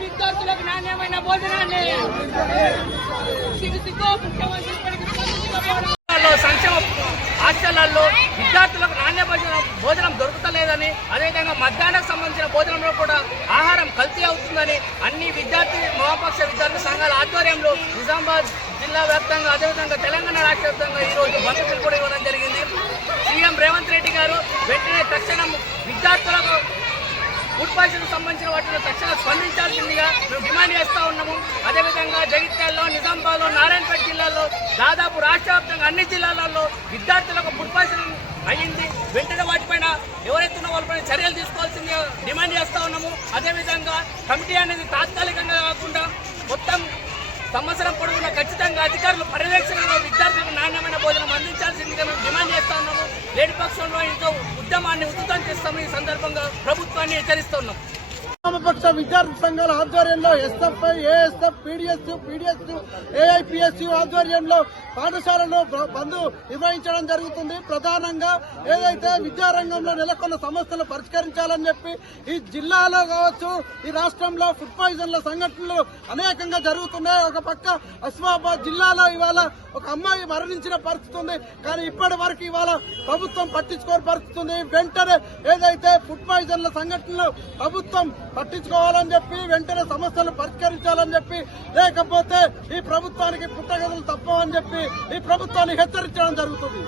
విద్యార్థులకు నాణ్యమైన భోజనాన్ని సిగ్గుతో ముఖ్యమంత్రి సంక్షేమ హాస్టళ్ళలో విద్యార్థులకు నాణ్య భోజనం దొరుకుతలేదని అదేవిధంగా మధ్యాహ్నానికి సంబంధించిన భోజనంలో కూడా ఆహారం కల్తీ అవుతుందని అన్ని విద్యార్థి మహాపక్ష విద్యార్థి సంఘాల ఆధ్వర్యంలో నిజామాబాద్ జిల్లా వ్యాప్తంగా అదేవిధంగా తెలంగాణ రాష్ట్ర వ్యాప్తంగా ఈరోజు బంధు కూడా చేశారు. వెంటనే తక్షణం విద్యార్థులకు ఫుడ్ పాయిజన్ సంబంధించిన వాటిని తక్షణ స్పందించాల్సిందిగా మేము డిమాండ్ చేస్తా ఉన్నాము. అదేవిధంగా జగిత్యాల్లో నిజామాబాద్లో నారాయణపేట జిల్లాలో దాదాపు రాష్ట్ర వ్యాప్తంగా అన్ని జిల్లాలలో విద్యార్థులకు ఫుడ్ పాయిజన్ అయ్యింది. వెంటనే వాటిపైన ఎవరైతే ఉన్న వాళ్ళపైన చర్యలు తీసుకోవాల్సిందిగా డిమాండ్ చేస్తా ఉన్నాము. అదేవిధంగా కమిటీ అనేది తాత్కాలికంగా కాకుండా మొత్తం సంవత్సరం పొడవునా ఖచ్చితంగా అధికారులు పర్యవేక్షణ విద్యార్థులకు నాణ్యమైన భోజనం అందించాల్సిందిగా మేము డిమాండ్ చేస్తా ఉన్నాము లేని పక్షంలో ఇంకో ఉద్యమాన్ని ఉధృతం చేస్తామని ఈ సందర్భంగా ప్రభుత్వాన్ని హెచ్చరిస్తున్నాం. వామపక్ష విద్యార్థి సంఘాల ఆధ్వర్యంలో SFI ASF PDS PDS AIPSU ఆధ్వర్యంలో పాఠశాలలో బంధు నిర్వహించడం జరుగుతుంది. ప్రధానంగా ఏదైతే విద్యారంగంలో నెలకొన్న సమస్యలు పరిష్కరించాలని చెప్పి ఈ జిల్లాలో కావచ్చు ఈ రాష్ట్రంలో ఫుడ్ పాయిజన్ల సంఘటనలు అనేకంగా జరుగుతున్నాయి. ఒక పక్క అస్మాబాద్ జిల్లాలో ఇవాళ ఒక అమ్మాయి మరణించిన పరిస్థితి ఉంది. కానీ ఇప్పటి వరకు ఇవాళ ప్రభుత్వం పట్టించుకోని పరిస్థితి ఉంది. వెంటనే ఏదైతే ఫుడ్ పాయిజన్ల సంఘటనలు ప్రభుత్వం పట్టించుకోవాలని చెప్పి వెంటనే సమస్యలు పరిష్కరించాలని చెప్పి లేకపోతే ఈ వారికి పుట్టగదులు తప్పవని చెప్పి ఈ ప్రభుత్వాన్ని హెచ్చరించడం జరుగుతుంది.